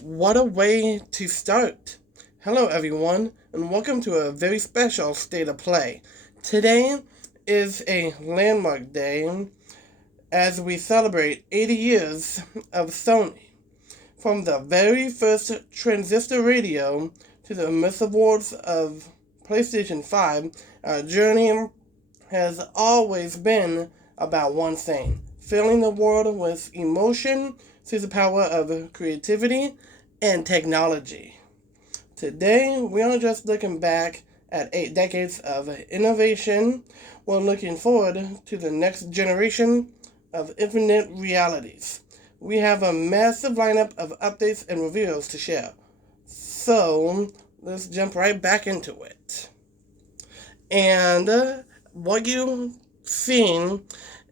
What a way to start! Hello, everyone, and welcome to a very special State of Play. Today is a landmark day as we celebrate 80 years of Sony. From the very first transistor radio to the immersive worlds of PlayStation 5, our journey has always been about one thing: filling the world with emotion through the power of creativity and technology. Today, we aren't just looking back at 8 decades of innovation, we're looking forward to the next generation of infinite realities. We have a massive lineup of updates and reveals to share. So, let's jump right back into it. And what you've seen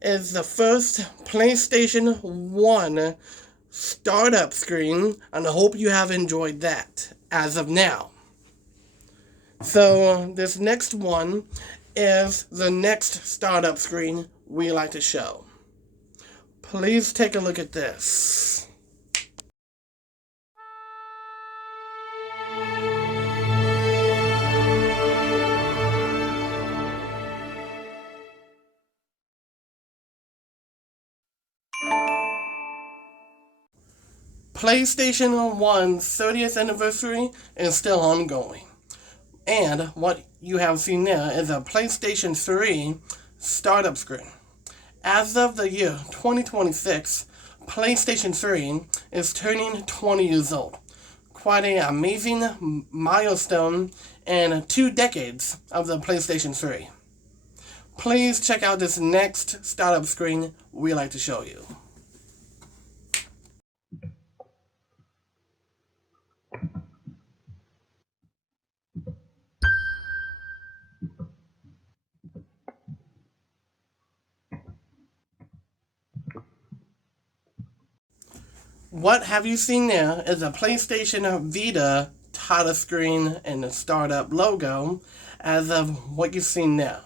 is the first PlayStation 1 startup screen, and I hope you have enjoyed that as of now. So this next one is the next startup screen we like to show. Please take a look at this. PlayStation 1's 30th anniversary is still ongoing. And what you have seen there is a PlayStation 3 startup screen. As of the year 2026, PlayStation 3 is turning 20 years old. Quite an amazing milestone in 2 decades of the PlayStation 3. Please check out this next startup screen we like to show you. What have you seen there is a PlayStation Vita title screen and the startup logo as of what you've seen now.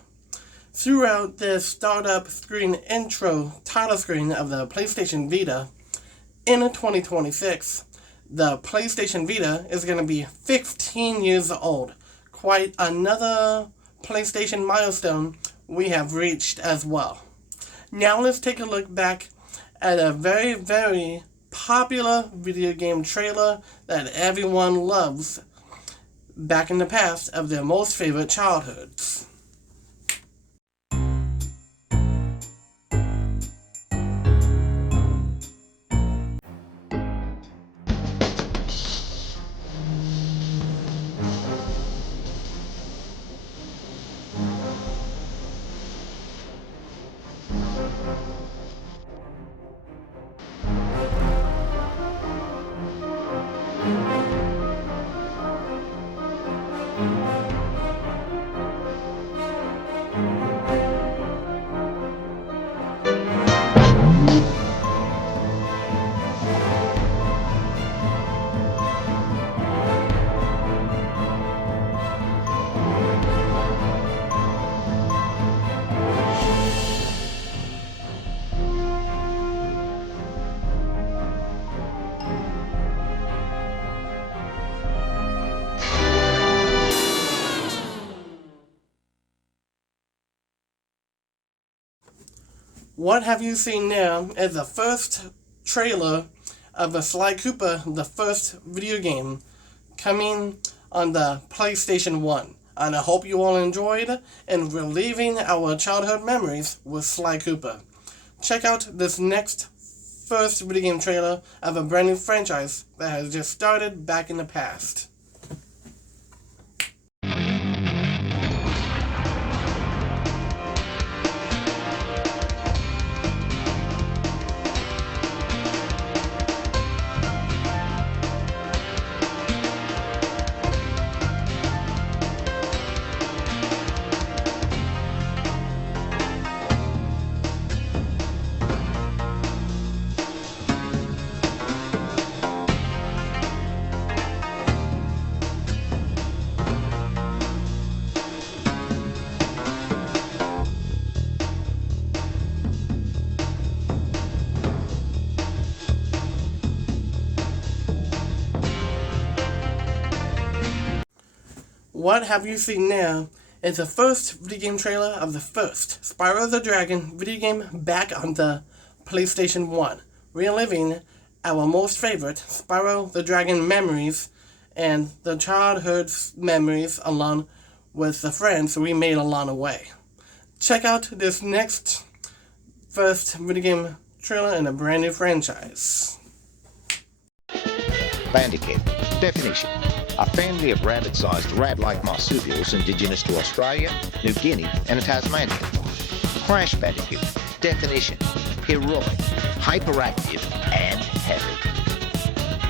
Throughout this startup screen intro title screen of the PlayStation Vita, in 2026, the PlayStation Vita is going to be 15 years old. Quite another PlayStation milestone we have reached as well. Now let's take a look back at a very, very popular video game trailer that everyone loves back in the past of their most favorite childhoods. What have you seen now is the first trailer of the Sly Cooper, the first video game, coming on the PlayStation 1. And I hope you all enjoyed and reliving our childhood memories with Sly Cooper. Check out this next first video game trailer of a brand new franchise that has just started back in the past. what have you seen now is the first video game trailer of the first Spyro the Dragon video game back on the PlayStation 1, reliving our most favorite Spyro the Dragon memories and the childhood memories along with the friends we made along the way. Check out this next first video game trailer in a brand new franchise. Bandicoot. Definition: a family of rabbit-sized rat-like marsupials indigenous to Australia, New Guinea and Tasmania. Crash Bandicoot. Definition: heroic, hyperactive and heavy.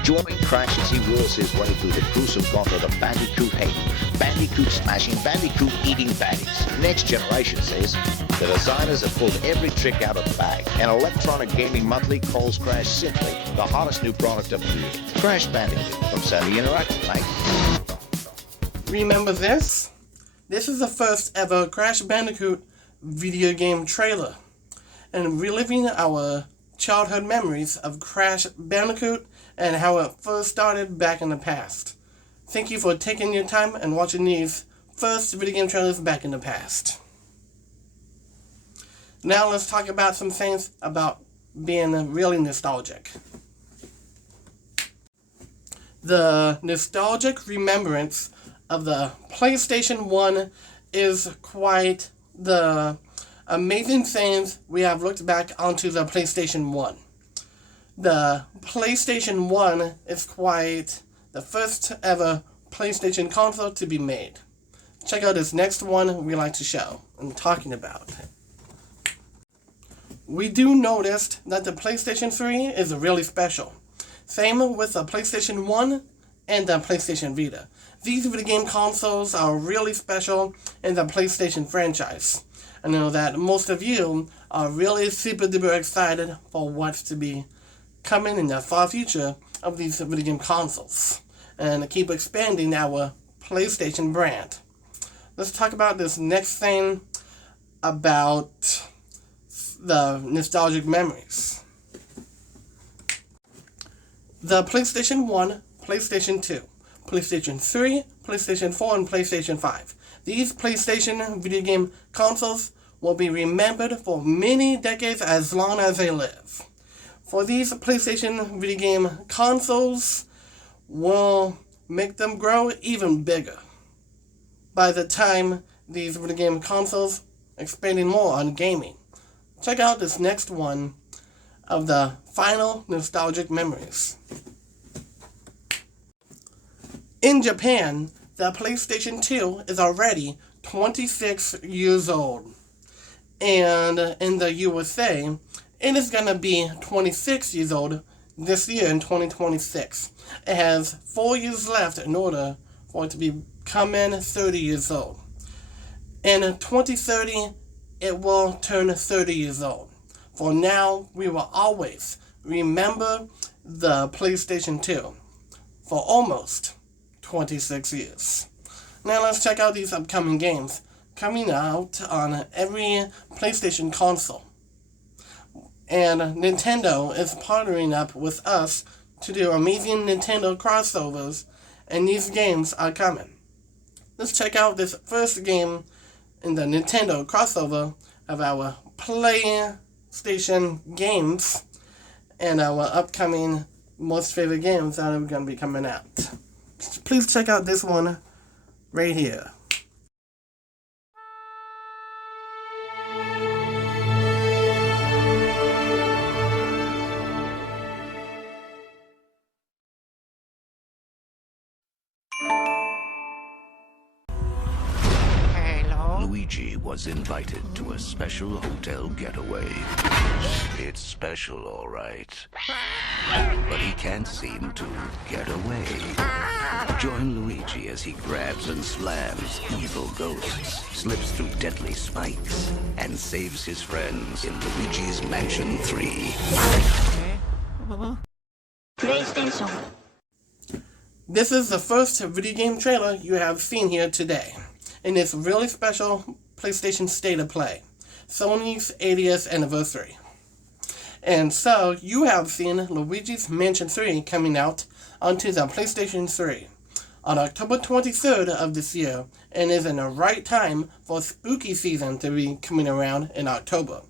Join Crash as he whirls his way through the gruesome gauntlet of Bandicoot hating, Bandicoot smashing, Bandicoot eating baddies. Next Generation says the designers have pulled every trick out of the bag, and Electronic Gaming Monthly calls Crash simply the hottest new product of the year. Crash Bandicoot from Sony Interactive, mate. Remember this? This is the first ever Crash Bandicoot video game trailer, and reliving our childhood memories of Crash Bandicoot and how it first started back in the past. Thank you for taking your time and watching these first video game trailers back in the past. Now let's talk about some things about being really nostalgic. The nostalgic remembrance of the PlayStation 1 is quite the amazing things we have looked back onto the PlayStation 1. The PlayStation 1 is quite the first ever PlayStation console to be made. Check out this next one we like to show and talking about. We do notice that the PlayStation 3 is really special. Same with the PlayStation 1 and the PlayStation Vita. These video game consoles are really special in the PlayStation franchise. I know that most of you are really super duper excited for what's to be coming in the far future of these video game consoles, and keep expanding our PlayStation brand. Let's talk about this next thing about the nostalgic memories. The PlayStation 1, PlayStation 2, PlayStation 3, PlayStation 4, and PlayStation 5. These PlayStation video game consoles will be remembered for many decades as long as they live. For these PlayStation video game consoles will make them grow even bigger by the time these video game consoles expanding more on gaming. Check out this next one of the final nostalgic memories. In Japan, the PlayStation 2 is already 26 years old. And in the USA, it is going to be 26 years old this year in 2026. It has 4 years left in order for it to become 30 years old. In 2030, it will turn 30 years old. For now, we will always remember the PlayStation 2 for almost 26 years. Now let's check out these upcoming games coming out on every PlayStation console. And Nintendo is partnering up with us to do amazing Nintendo crossovers, and these games are coming. Let's check out this first game in the Nintendo crossover of our PlayStation games and our upcoming most favorite games that are going to be coming out. Please check out this one right here. Luigi was invited to a special hotel getaway. It's special, all right. But he can't seem to get away. Join Luigi as he grabs and slams evil ghosts, slips through deadly spikes, and saves his friends in Luigi's Mansion 3. PlayStation. This is the first video game trailer you have seen here today, in this really special PlayStation State of Play, Sony's 80th anniversary. And so, you have seen Luigi's Mansion 3 coming out onto the PlayStation 3. on October 23rd of this year, and is in the right time for spooky season to be coming around in October.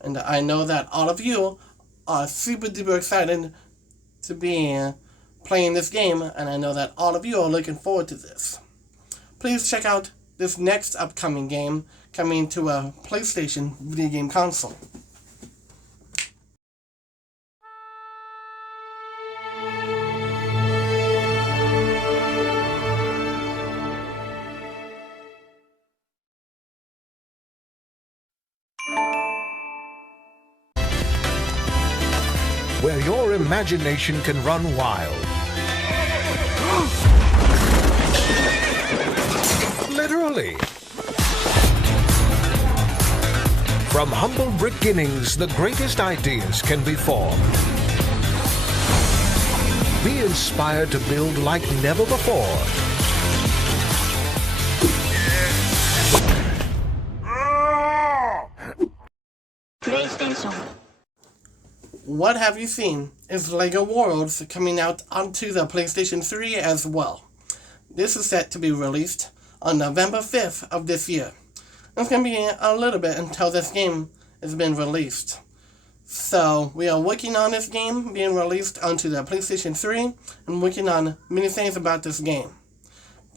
And I know that all of you are super duper excited to be playing this game, and I know that all of you are looking forward to this. Please check out this next upcoming game coming to a PlayStation video game console. Where your imagination can run wild. Literally. From humble beginnings, the greatest ideas can be formed. Be inspired to build like never before. PlayStation. What Have You Seen is LEGO Worlds coming out onto the PlayStation 3 as well. This is set to be released on November 5th of this year. It's going to be a little bit until this game has been released. So we are working on this game being released onto the PlayStation 3 and working on many things about this game.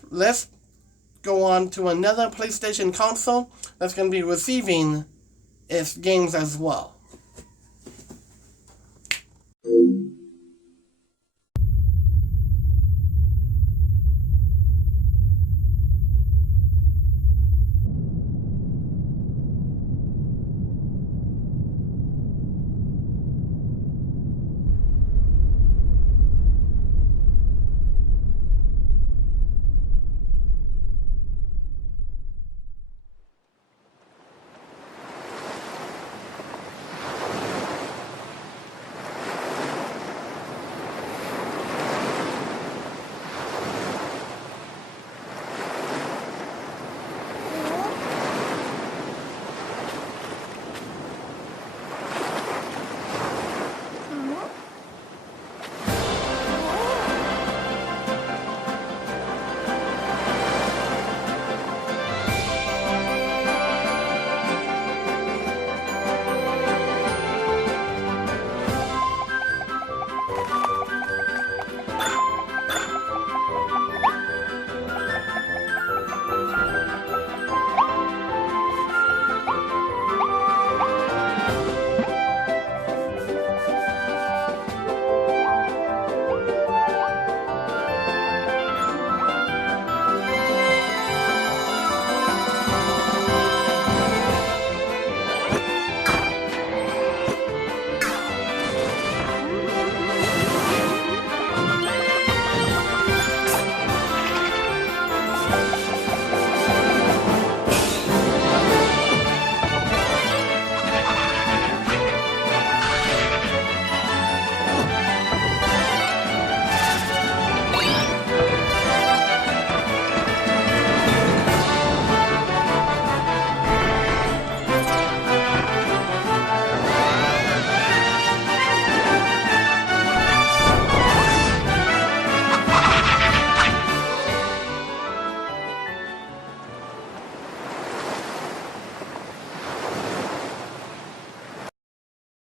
Let's go on to another PlayStation console that's going to be receiving its games as well.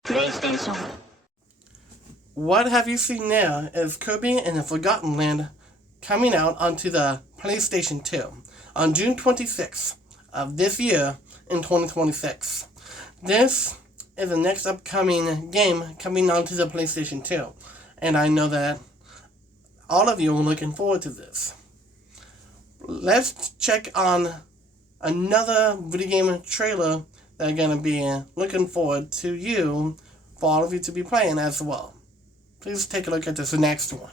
PlayStation. What Have You Seen Now is Kirby and the Forgotten Land coming out onto the PlayStation 2 on June 26th of this year in 2026. This is the next upcoming game coming onto the PlayStation 2, and I know that all of you are looking forward to this. Let's check on another video game trailer that I'm going to be looking forward to you, for all of you to be playing as well. Please take a look at this next one.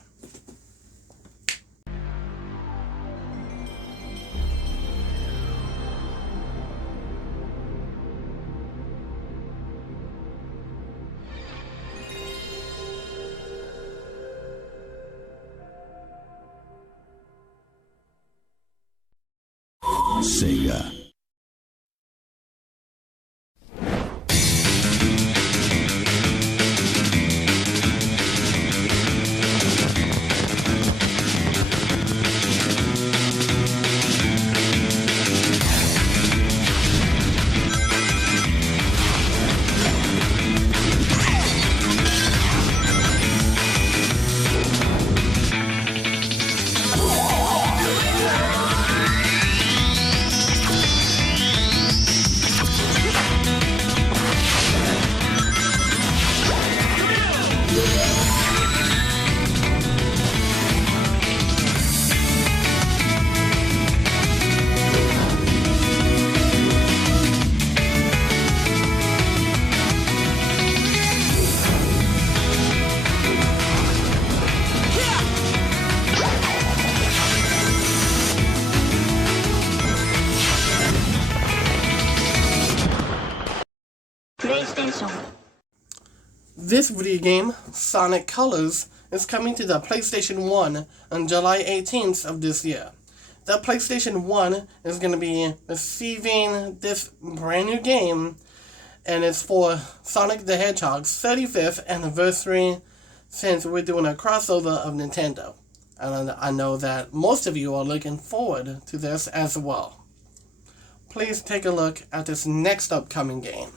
Sega. PlayStation. This video game, Sonic Colors, is coming to the PlayStation 1 on July 18th of this year. The PlayStation 1 is going to be receiving this brand new game, and it's for Sonic the Hedgehog's 35th anniversary, since we're doing a crossover of Nintendo. And I know that most of you are looking forward to this as well. Please take a look at this next upcoming game.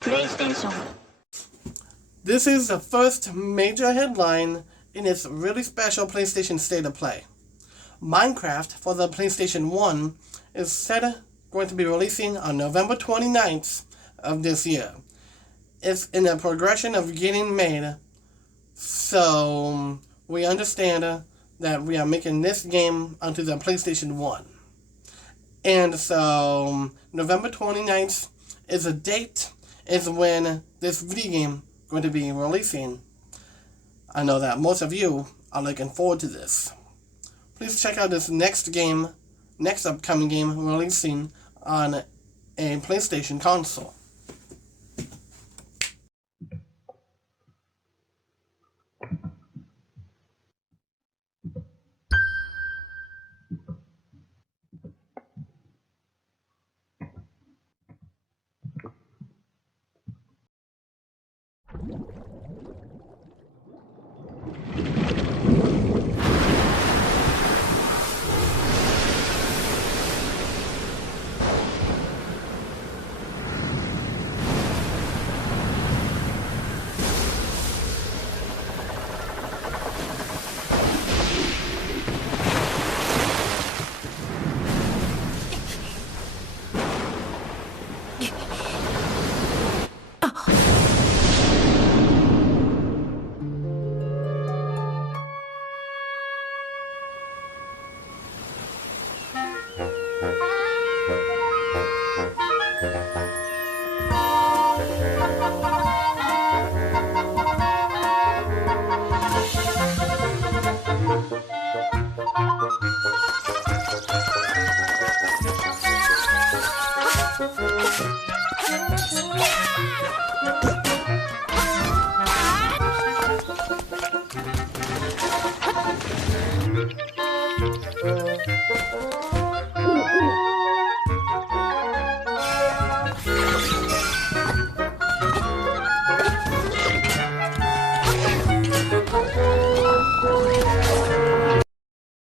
PlayStation. This is the first major headline in this really special PlayStation State of Play. Minecraft for the PlayStation 1 is going to be releasing on November 29th of this year. It's in a progression of getting made, so we understand that we are making this game onto the PlayStation 1. And so November 29th is a date, is when this video game is going to be releasing. I know that most of you are looking forward to this. Please check out this next upcoming game releasing on a PlayStation console.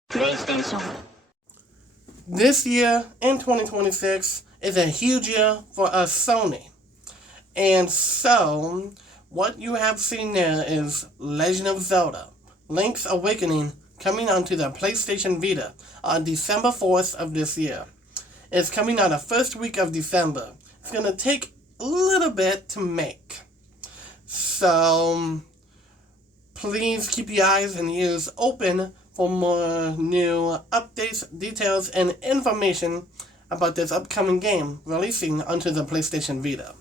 PlayStation. This year, in 2026, is a huge year for us Sony. And so, what you have seen there is Legend of Zelda, Link's Awakening, coming onto the PlayStation Vita on December 4th of this year. It's coming out the first week of December. It's going to take a little bit to make. So, please keep your eyes and ears open for more new updates, details, and information about this upcoming game releasing onto the PlayStation Vita.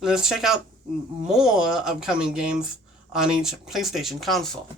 Let's check out more upcoming games on each PlayStation console.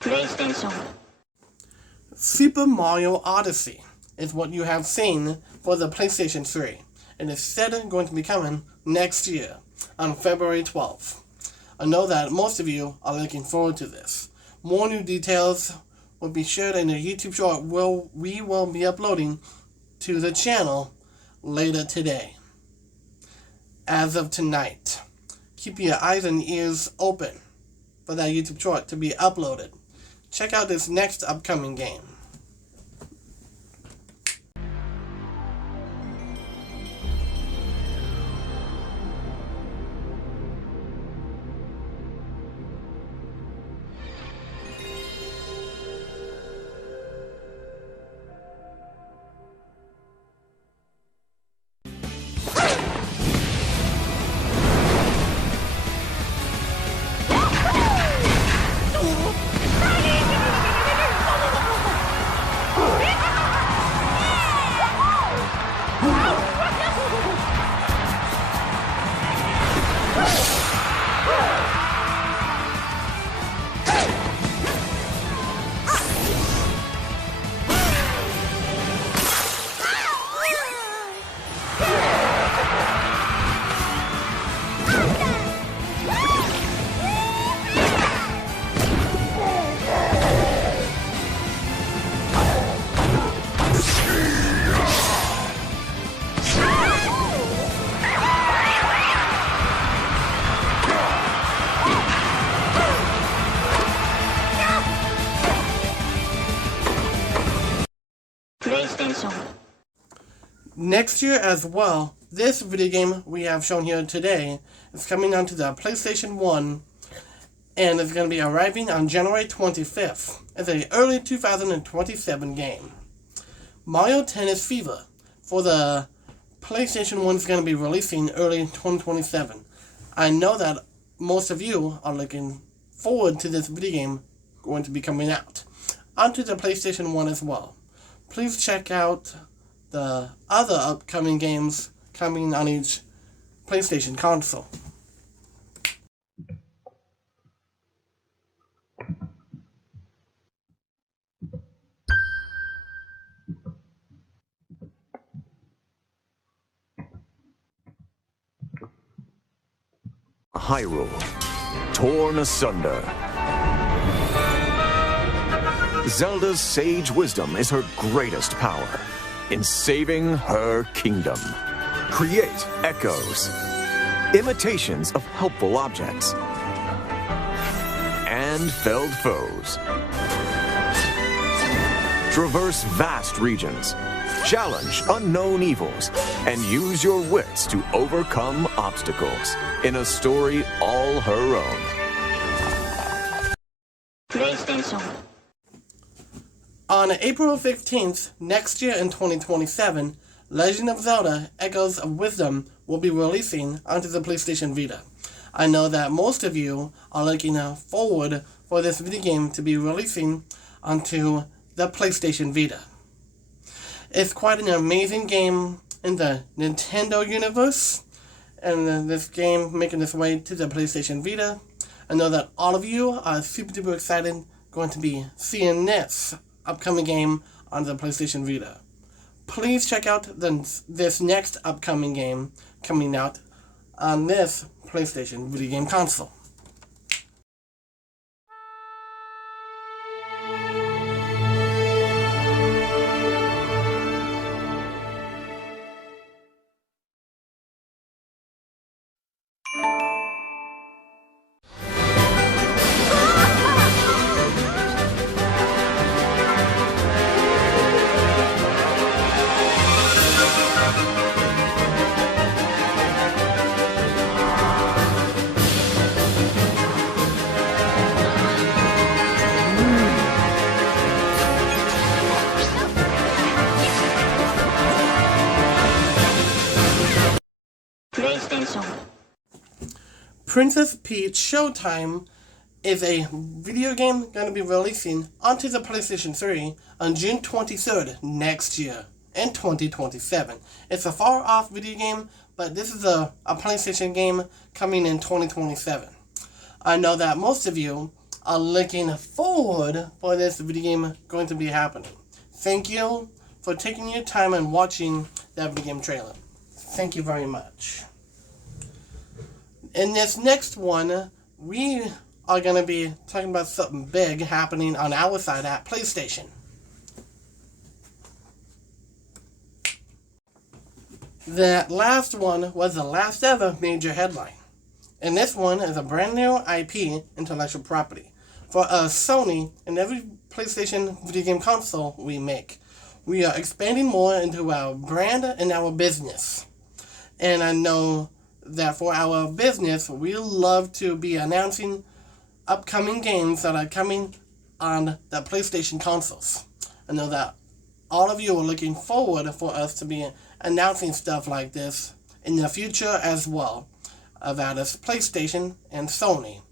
PlayStation. Super Mario Odyssey is what you have seen for the PlayStation 3. It is said it's going to be coming next year on February 12th. I know that most of you are looking forward to this. More new details will be shared in a YouTube short we will be uploading to the channel later today. As of tonight, keep your eyes and ears open for that YouTube short to be uploaded. Check out this next upcoming game. PlayStation. Next year as well, this video game we have shown here today is coming onto the PlayStation 1 and it's going to be arriving on January 25th. It's an early 2027 game. Mario Tennis Fever for the PlayStation 1 is going to be releasing early 2027. I know that most of you are looking forward to this video game going to be coming out onto the PlayStation 1 as well. Please check out the other upcoming games coming on each PlayStation console. Hyrule, torn asunder. Zelda's sage wisdom is her greatest power in saving her kingdom. Create echoes, imitations of helpful objects, and felled foes. Traverse vast regions, challenge unknown evils, and use your wits to overcome obstacles in a story all her own. PlayStation. On April 15th, next year in 2027, Legend of Zelda Echoes of Wisdom will be releasing onto the PlayStation Vita. I know that most of you are looking forward for this video game to be releasing onto the PlayStation Vita. It's quite an amazing game in the Nintendo universe, and this game making its way to the PlayStation Vita. I know that all of you are super duper excited going to be seeing this upcoming game on the PlayStation Vita. Please check out this next upcoming game coming out on this PlayStation video game console. PlayStation. Princess Peach Showtime is a video game going to be releasing onto the PlayStation 3 on June 23rd next year in 2027. It's a far off video game, but this is a PlayStation game coming in 2027. I know that most of you are looking forward for this video game going to be happening. Thank you for taking your time and watching that video game trailer. Thank you very much. In this next one, we are going to be talking about something big happening on our side at PlayStation. That last one was the last ever major headline. And this one is a brand new IP, intellectual property, for Sony and every PlayStation video game console we make. We are expanding more into our brand and our business. And I know that for our business, we love to be announcing upcoming games that are coming on the PlayStation consoles. I know that all of you are looking forward for us to be announcing stuff like this in the future as well, about us PlayStation and Sony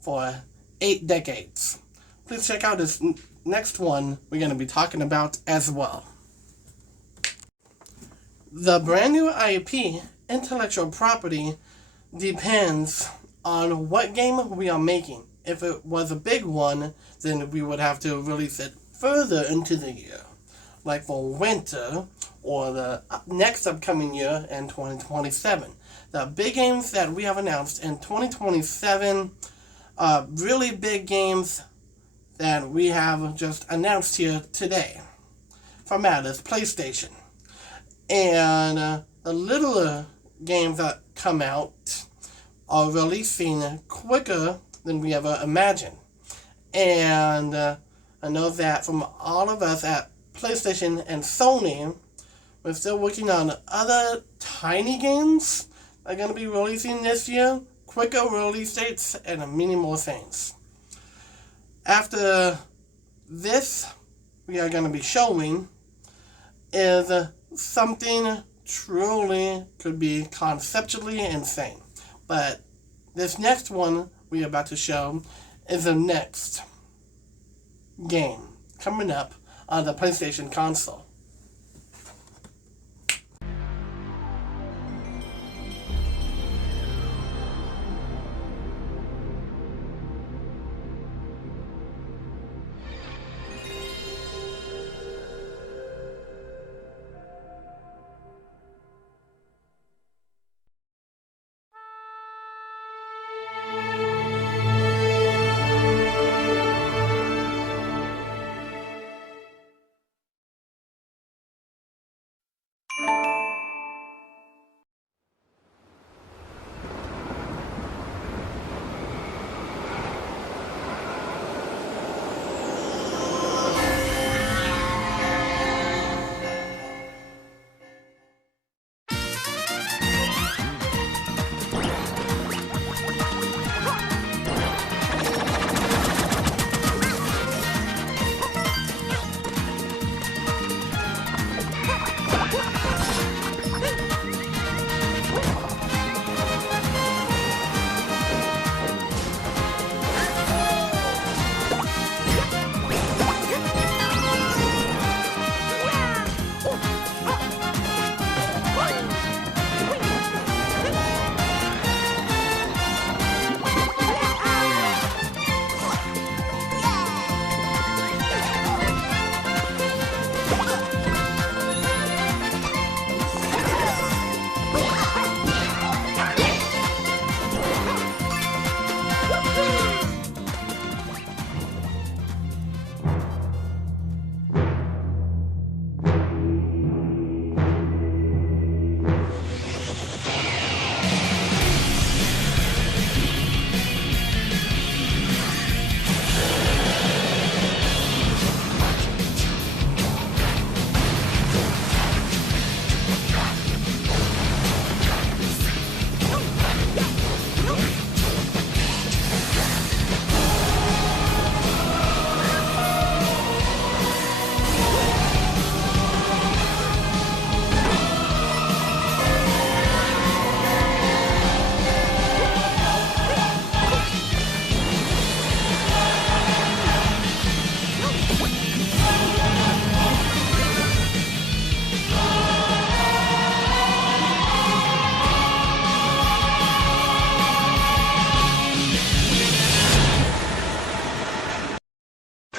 for 8 decades. Please check out this next one we're going to be talking about as well. The brand new IP, intellectual property, depends on what game we are making. If it was a big one, then we would have to release it further into the year, like for winter or the next upcoming year in 2027. The big games that we have announced in 2027 are really big games that we have just announced here today from Atlas PlayStation. And the littler games that come out are releasing quicker than we ever imagined. And I know that from all of us at PlayStation and Sony, we're still working on other tiny games that are going to be releasing this year quicker release dates, and many more things. After this, we are going to be showing is something truly could be conceptually insane. But this next one we are about to show is the next game coming up on the PlayStation console.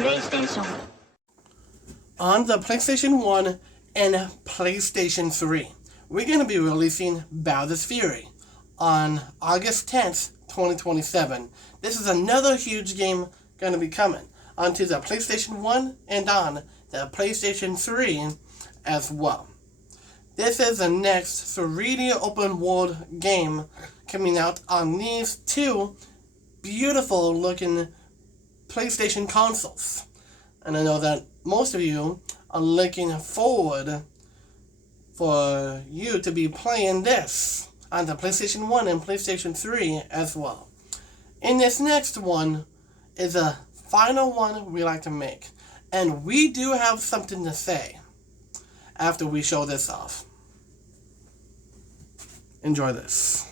PlayStation. On the PlayStation 1 and PlayStation 3, we're going to be releasing Bowser's Fury on August 10th, 2027. This is another huge game going to be coming onto the PlayStation 1 and on the PlayStation 3 as well. This is the next 3D open world game coming out on these two beautiful looking PlayStation consoles. And I know that most of you are looking forward for you to be playing this on the PlayStation 1 and PlayStation 3 as well. And this next one is a final one we like to make. And we do have something to say after we show this off. Enjoy this.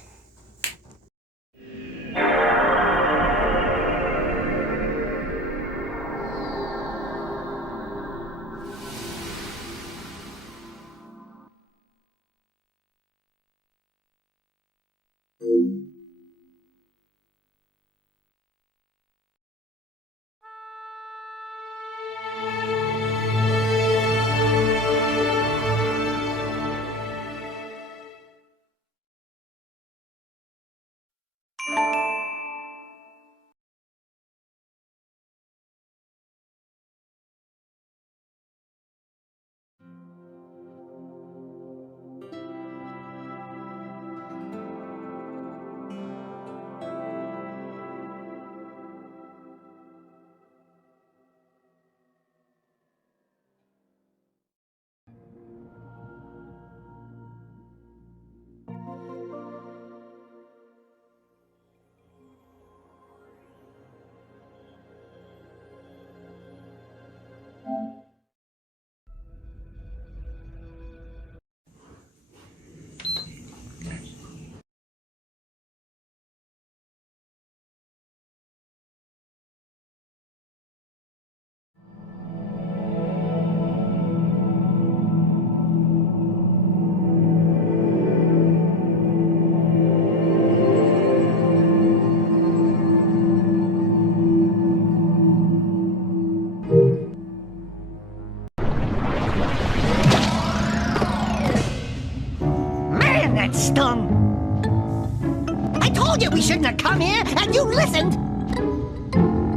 we shouldn't have come here, and you listened?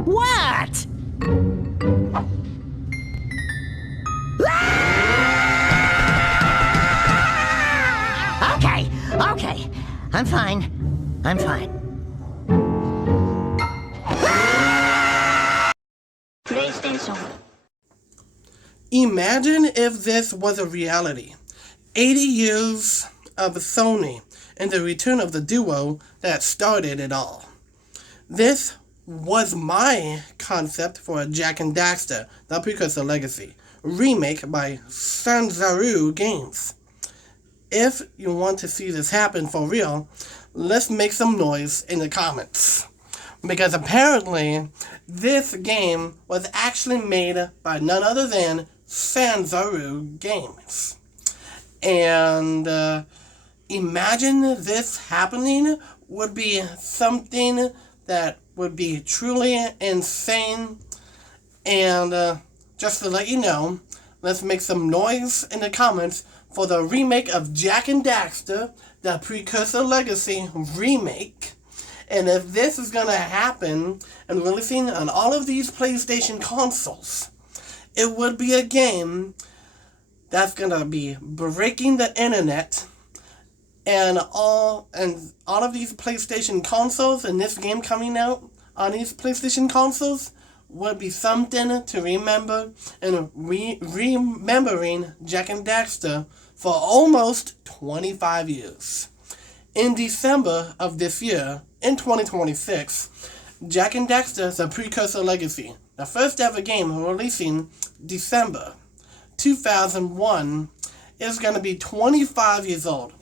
What? Okay. I'm fine. PlayStation. Imagine if this was a reality. 80 years of Sony and the return of the duo that started it all. This was my concept for a Jak and Daxter, the Precursor Legacy, remake by Sanzaru Games. If you want to see this happen for real, let's make some noise in the comments. Because apparently, this game was actually made by none other than Sanzaru Games. And imagine this happening would be something that would be truly insane. And just to let you know, let's make some noise in the comments for the remake of Jak and Daxter, the Precursor Legacy remake. And if this is going to happen and releasing on all of these PlayStation consoles, it would be a game that's going to be breaking the internet, and all of these PlayStation consoles and this game coming out on these PlayStation consoles would be something to remember, and remembering Jak and Daxter for almost 25 years. In December of this year, in 2026, Jak and Daxter: The Precursor Legacy, the first ever game releasing December 2001, is going to be 25 years old.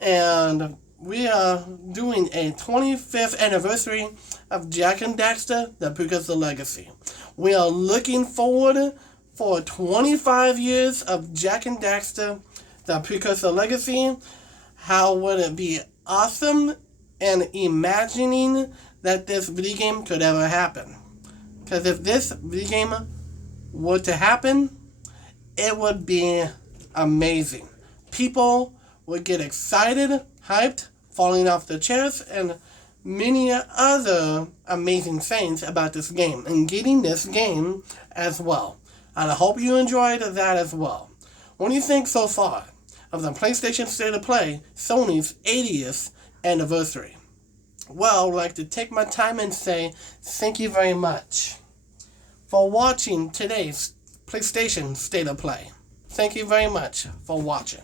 And we are doing a 25th anniversary of Jak and Daxter: The Precursor Legacy. We are looking forward for 25 years of Jak and Daxter: The Precursor Legacy. How would it be awesome, and imagining that this video game could ever happen. Because if this video game were to happen, it would be amazing. People would get excited, hyped, falling off their chairs, and many other amazing things about this game, and getting this game as well. And I hope you enjoyed that as well. What do you think so far of the PlayStation State of Play, Sony's 80th anniversary? Well, I'd like to take my time and say thank you very much for watching today's PlayStation State of Play. Thank you very much for watching.